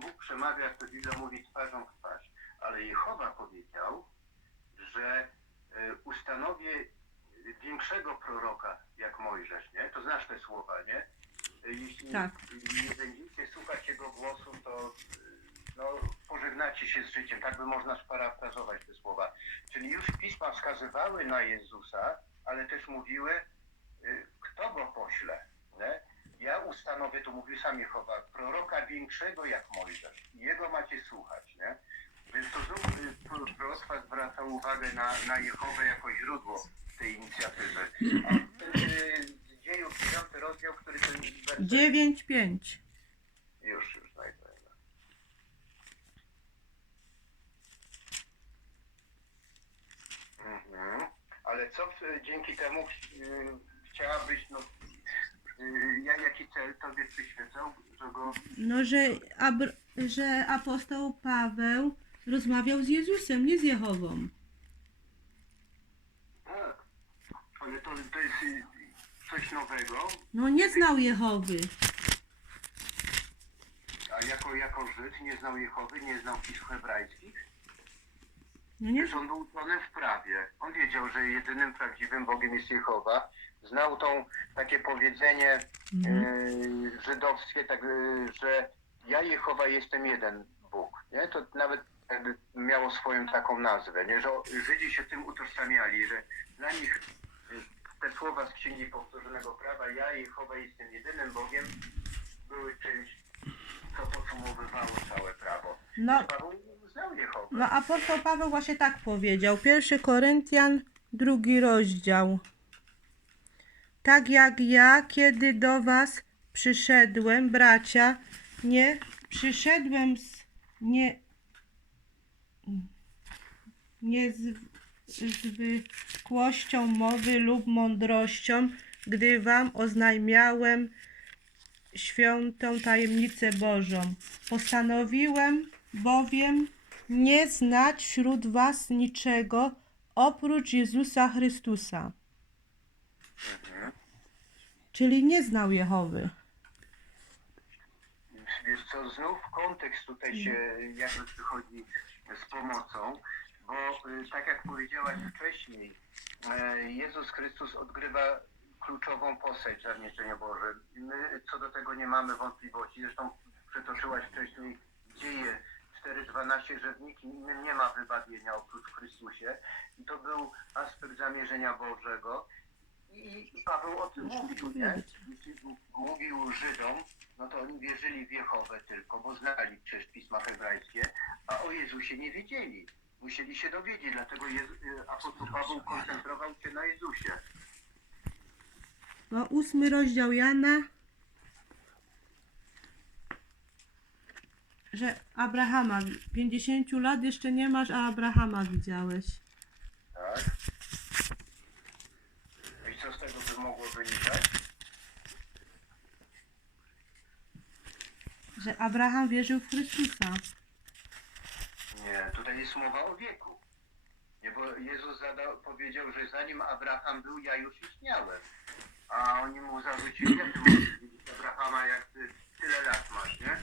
Bóg przemawia, jak to Biblia mówi, twarzą w twarz. Ale Jehowa powiedział, że e, ustanowię większego proroka jak Mojżesz, nie? To znasz te słowa, nie? E, Jeśli Tak. nie będziecie słuchać jego głosu, to e, no, pożegnacie się z życiem. Tak by można sparafrazować te słowa. Czyli już pisma wskazywały na Jezusa, ale też mówiły, kto go pośle. Nie? Ja ustanowię, to mówił sam Jehowa, proroka większego jak Mojżesz. Jego macie słuchać. Nie? Więc to znów y, pro- proroctwa zwraca uwagę na, na Jehowę jako źródło tej inicjatywy. A y, z dziejów 9 rozdział, który to jest werset? 9.5. Już, już znajdę. Mhm. Ale co w, dzięki temu y, chciałabyś, no, ja, jaki cel tobie przyświecał, że go... No, że, Abr- że apostoł Paweł rozmawiał z Jezusem, nie z Jehową. Tak, ale to, to jest y, coś nowego, No, nie znał Jehowy. a jako, jako Żyd nie znał Jehowy, nie znał pism hebrajskich. No nie, Przecież on był uczony w prawie. On wiedział, że jedynym prawdziwym Bogiem jest Jehowa. Znał tą takie powiedzenie Mhm. e, żydowskie, tak, e, że ja Jehowa jestem jeden Bóg. Nie? To nawet miało swoją taką nazwę, nie? że Żydzi się tym utożsamiali, że dla nich e, te słowa z Księgi Powtórzonego Prawa, ja Jehowa jestem jedynym Bogiem, były czymś, co podsumowywało całe prawo. no, Paweł znał Jehowę. no apostoł Paweł właśnie tak powiedział. Pierwszy Koryntian, drugi rozdział. Tak jak ja, kiedy do was przyszedłem, bracia, nie przyszedłem z nie nie z, zwykłością mowy lub mądrością, gdy wam oznajmiałem świętą tajemnicę Bożą. Postanowiłem bowiem nie znać wśród was niczego oprócz Jezusa Chrystusa. Mhm. Czyli nie znał Jehowy. Wiesz co, znów kontekst tutaj się jakby przychodzi z pomocą, bo y, tak jak powiedziałaś wcześniej, e, Jezus Chrystus odgrywa kluczową postać w Zawierzeniu Bożym. My co do tego nie mamy wątpliwości. Zresztą przytoczyłaś wcześniej dzieje 4.12, że w nikim innym nie ma wybawienia oprócz Chrystusie. I to był aspekt zamierzenia Bożego. I Paweł o tym mówił, nie? Jeśli mówił Żydom, no to oni wierzyli w Jehowę tylko, bo znali przecież pisma hebrajskie, a o Jezusie nie wiedzieli. Musieli się dowiedzieć, dlatego Jezu, y, apostoł Paweł koncentrował się na Jezusie. No, ósmy rozdział Jana, że Abrahama, 50 lat jeszcze nie masz, a Abrahama widziałeś. Tak? I co z tego by mogło wynikać? Że Abraham wierzył w Chrystusa. Nie, tutaj jest mowa o wieku. Nie, bo Jezus zadał, powiedział, że zanim Abraham był, ja już istniałem. A oni mu zarzucili, jak Abrahama, jak ty tyle lat masz, nie?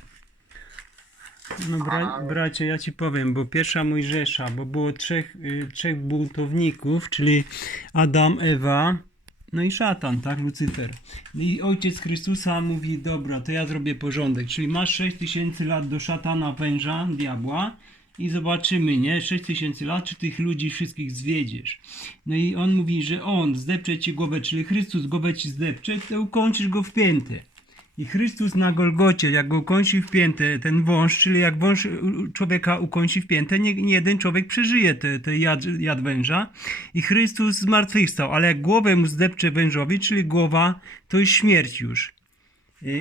No bra, bracie, ja ci powiem, bo pierwsza Mojżesza, bo było trzech, y, trzech buntowników, czyli Adam, Ewa, no i szatan, tak, Lucyfer. No I ojciec Chrystusa mówi, dobra, to ja zrobię porządek, czyli masz 6 tysięcy lat do szatana, węża, diabła i zobaczymy, nie, 6 tysięcy lat, czy tych ludzi wszystkich zwiedziesz. No i on mówi, że on zdepcze ci głowę, czyli Chrystus głowę ci zdepcze, to ukończysz go w piętę. I Chrystus na Golgocie, jak go ukończy w piętę, ten wąż, czyli jak wąż człowieka ukończy w piętę, nie, nie jeden człowiek przeżyje te, te jad, jad węża. I Chrystus zmartwychwstał, ale jak głowę mu zdepcze wężowi, czyli głowa, to jest śmierć już.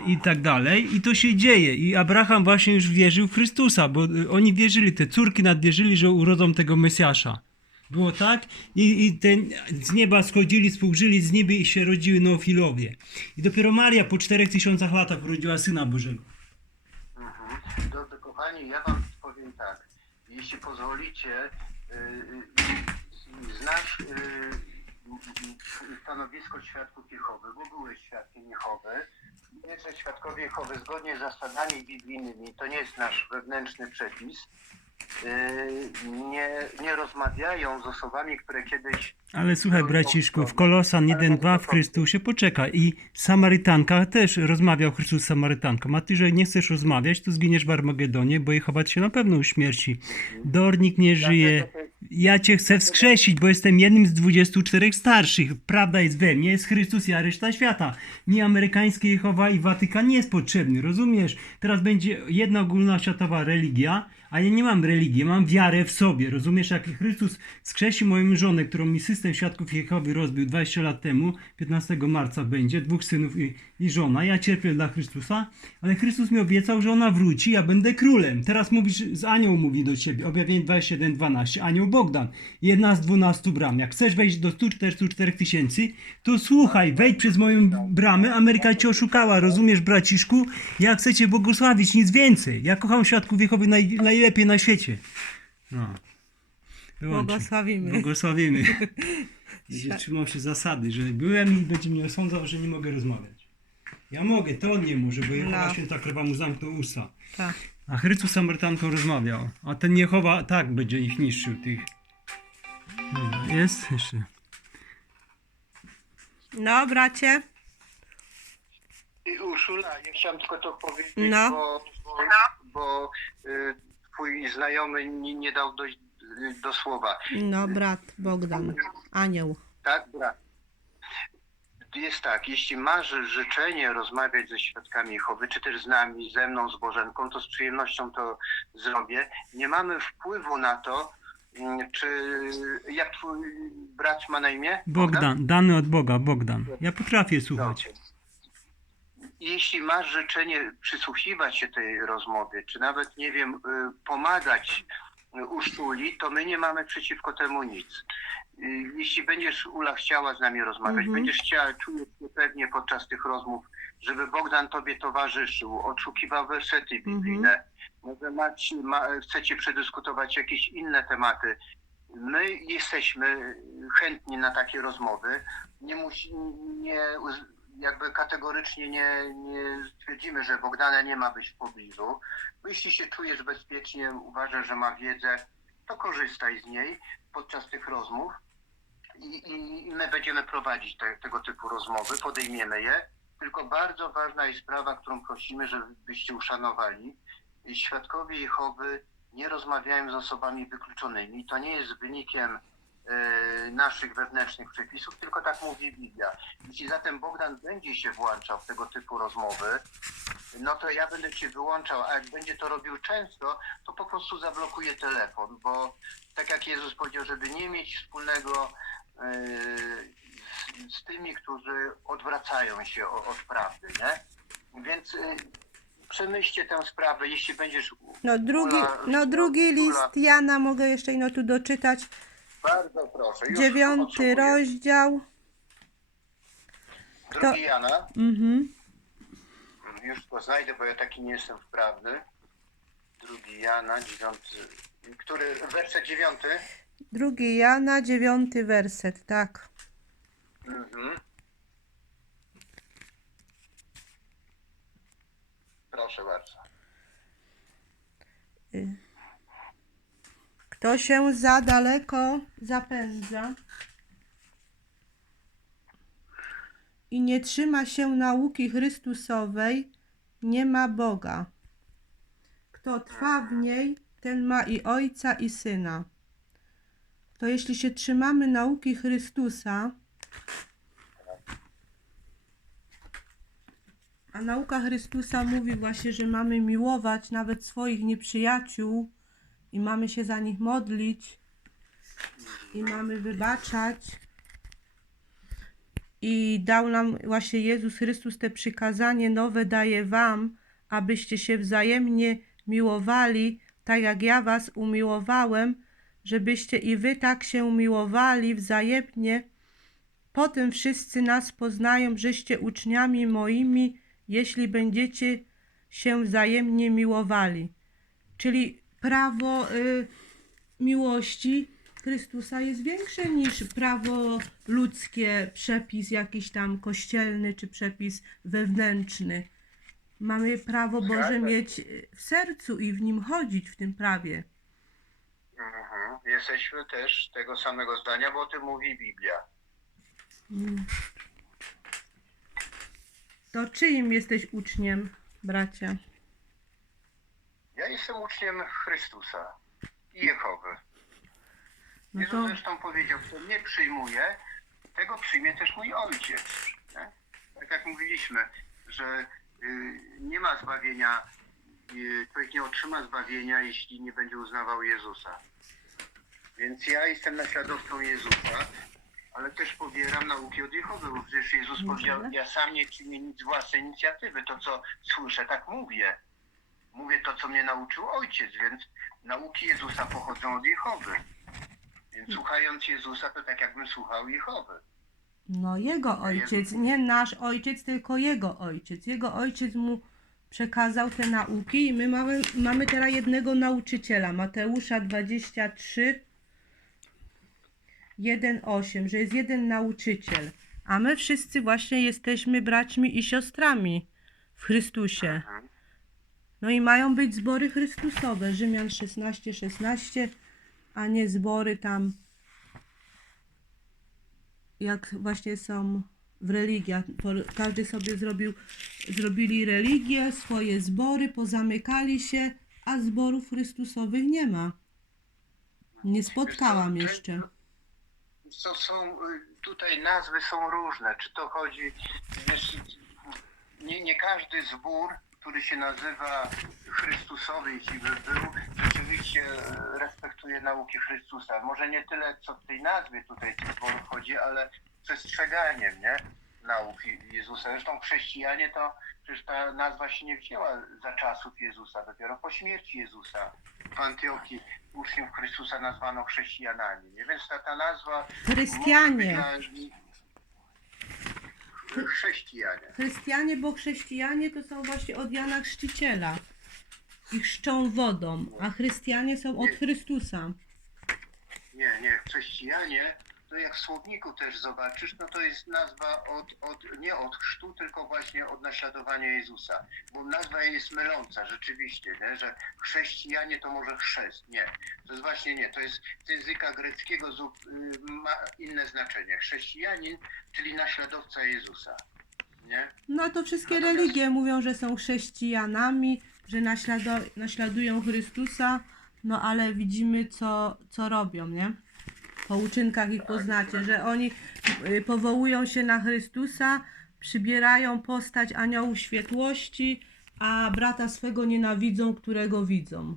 I, tak dalej. I to się dzieje. I Abraham właśnie już wierzył w Chrystusa, bo oni wierzyli, te córki nadwierzyli, że urodzą tego Mesjasza. Było tak? I, i ten, z nieba schodzili, spłużyli z nieba i się rodziły neofilowie. I dopiero Maria po 4000 latach urodziła Syna Bożego. Mhm. Dobrze, kochani, ja wam powiem tak. Jeśli pozwolicie, y, y, znasz y, stanowisko świadków Jehowy, bo były świadkiem Jehowy. Nie, że świadkowie Jehowy zgodnie z zasadami biblijnymi, to nie jest nasz wewnętrzny przepis, yy, nie, nie rozmawiają z osobami, które kiedyś Ale słuchaj, braciszku, w Kolosan 1.2 w Chrystusie poczeka i Samarytanka też rozmawiał Chrystus z Samarytanką. A ty, że nie chcesz rozmawiać, to zginiesz w Armagedonie, bo Jehowa cię na pewno uśmierci. Dornik nie żyje. Ja cię chcę wskrzesić, bo jestem jednym z 24 starszych. Prawda jest we mnie, jest Chrystus, ja reszta świata. Mi amerykańskie Jehowa i Watykan nie jest potrzebny, rozumiesz? Teraz będzie jedna ogólnoświatowa religia, a ja nie mam religii, mam wiarę w sobie, rozumiesz? Jak Chrystus skrzesi moją żonę, którą mi system świadków Jehowy rozbił 20 lat temu, 15 marca będzie, dwóch synów i, i żona, ja cierpię dla Chrystusa, ale Chrystus mi obiecał, że ona wróci, ja będę królem. Teraz mówisz, z anioł mówi do ciebie, objawienie 21.12, anioł Bogdan, jedna z 12 bram. Jak chcesz wejść do 144 tysięcy, to słuchaj, wejdź przez moją bramę, Ameryka cię oszukała, rozumiesz braciszku? Ja chcę cię błogosławić, nic więcej. Ja kocham świadków Jehowy naj, najlepiej na świecie. No. Wyłączę. Błogosławimy. Błogosławimy. Trzymał się zasady, że byłem i będzie mnie osądzał, że nie mogę rozmawiać. Ja mogę, to on nie może, bo Jehowa No. święta krowa mu zamknął usta. Tak. A Chrystus z Samarytanką rozmawiał. A ten Jehowa tak będzie ich niszczył, tych. Dobra, jest jeszcze. No, bracie. I Urszula, ja chciałem tylko to powiedzieć, No. bo, bo, bo y, twój znajomy nie, nie dał dojść y, do słowa. No, brat Bogdan. Anioł. Tak, brat. Jest tak, jeśli masz życzenie rozmawiać ze świadkami Jehowy, czy też z nami, ze mną, z Bożenką, to z przyjemnością to zrobię. Nie mamy wpływu na to, mm, czy jak twój brat ma na imię? Bogdan, dany od Boga, Bogdan. Ja potrafię słuchać. Dobrze. Jeśli masz życzenie przysłuchiwać się tej rozmowie, czy nawet, nie wiem, y, pomagać y, Uszczuli, to my nie mamy przeciwko temu nic. Y, Jeśli będziesz, Ula, chciała z nami rozmawiać, Mhm. będziesz chciała, czujesz się pewnie podczas tych rozmów, żeby Bogdan tobie towarzyszył, odszukiwał wersety biblijne, może macie, ma, chcecie przedyskutować jakieś inne tematy, my jesteśmy chętni na takie rozmowy. Nie musi, nie, jakby kategorycznie nie, nie stwierdzimy, że Bogdana nie ma być w pobliżu. Jeśli się czujesz bezpiecznie, uważasz, że ma wiedzę, to korzystaj z niej podczas tych rozmów i, i my będziemy prowadzić te, tego typu rozmowy, podejmiemy je. Tylko bardzo ważna jest sprawa, którą prosimy, żebyście uszanowali. Świadkowie Jehowy nie rozmawiają z osobami wykluczonymi. To nie jest wynikiem naszych wewnętrznych przepisów, tylko tak mówi Biblia. Jeśli zatem Bogdan będzie się włączał w tego typu rozmowy, no to ja będę cię wyłączał, a jak będzie to robił często, to po prostu zablokuję telefon, bo tak jak Jezus powiedział, żeby nie mieć wspólnego e, z, z tymi, którzy odwracają się od prawdy, nie? Więc e, przemyślcie tę sprawę, jeśli będziesz... No drugi, Ula- no drugi Ula- list Jana, mogę jeszcze ino tu doczytać. Bardzo proszę. Już Dziewiąty odsłuchuję. rozdział. Drugi Jana. Mhm. Już go znajdę, bo ja taki nie jestem wprawny. Drugi Jana, dziewiąty. Który? Werset dziewiąty? Drugi Jana, dziewiąty werset, tak. Mhm. Proszę bardzo. Kto się za daleko zapędza i nie trzyma się nauki Chrystusowej, nie ma Boga. Kto trwa w niej, ten ma i Ojca, i Syna. To jeśli się trzymamy nauki Chrystusa, a nauka Chrystusa mówi właśnie, że mamy miłować nawet swoich nieprzyjaciół, i mamy się za nich modlić i mamy wybaczać. I dał nam właśnie Jezus Chrystus te przykazanie nowe daje wam, abyście się wzajemnie miłowali, tak jak ja was umiłowałem, żebyście i wy tak się miłowali wzajemnie. Potem wszyscy nas poznają, żeście uczniami moimi, jeśli będziecie się wzajemnie miłowali. Czyli prawo y, miłości Chrystusa jest większe niż prawo ludzkie, przepis jakiś tam kościelny czy przepis wewnętrzny. Mamy prawo Boże Zgadza się. mieć w sercu i w nim chodzić w tym prawie. Mhm. Jesteśmy też tego samego zdania, bo o tym mówi Biblia. Mm. To czyim jesteś uczniem, bracia? Jestem uczniem Chrystusa i Jehowy. No Jezus to zresztą powiedział, kto mnie przyjmuje, tego przyjmie też mój ojciec. Nie? Tak jak mówiliśmy, że y, nie ma zbawienia, y, człowiek nie otrzyma zbawienia, jeśli nie będzie uznawał Jezusa. Więc ja jestem naśladowcą Jezusa, ale też pobieram nauki od Jehowy, bo przecież Jezus powiedział, ja sam nie czynię nic z własnej inicjatywy, to co słyszę, tak mówię. Mówię to, co mnie nauczył ojciec, więc nauki Jezusa pochodzą od Jehowy. Więc słuchając Jezusa, to tak jakbym słuchał Jehowy. no jego ojciec, nie nasz ojciec, tylko jego ojciec. Jego ojciec mu przekazał te nauki i my mamy, mamy teraz jednego nauczyciela, Mateusza 23, 1,8, że jest jeden nauczyciel. A my wszyscy właśnie jesteśmy braćmi i siostrami w Chrystusie. Mhm. No i mają być zbory Chrystusowe, Rzymian 16, 16, a nie zbory tam, jak właśnie są w religiach. Każdy sobie zrobił, zrobili religię, swoje zbory, pozamykali się, a zborów Chrystusowych nie ma. Nie spotkałam jeszcze. Co są, tutaj nazwy są różne. Czy to chodzi, wiesz, nie, nie każdy zbór, który się nazywa Chrystusowy, jeśli by był, rzeczywiście e, respektuje nauki Chrystusa. Może nie tyle, co w tej nazwie tutaj tych zborów chodzi, ale przestrzeganiem, nie? Nauki Jezusa. Zresztą chrześcijanie to przecież ta nazwa się nie wzięła za czasów Jezusa, dopiero po śmierci Jezusa. W Antiochii uczniów Chrystusa nazwano chrześcijanami, nie? Więc ta, ta nazwa... Chrystianie. dla- Chrześcijanie. Chrystianie, bo chrześcijanie to są właśnie od Jana Chrzciciela. I chrzczą wodą, a chrystianie są od Chrystusa. Nie, nie, chrześcijanie, jak w słowniku też zobaczysz, no to jest nazwa od, od, nie od chrztu, tylko właśnie od naśladowania Jezusa. Bo nazwa jest myląca, rzeczywiście, nie? że chrześcijanie to może chrzest. Nie, to jest właśnie nie, to jest z języka greckiego y, ma inne znaczenie. Chrześcijanin, czyli naśladowca Jezusa. Nie? No to wszystkie Natomiast- religie mówią, że są chrześcijanami, że naślado- naśladują Chrystusa, no ale widzimy co, co robią, nie? Po uczynkach ich poznacie, że oni y, powołują się na Chrystusa, przybierają postać aniołów światłości, a brata swego nienawidzą, którego widzą.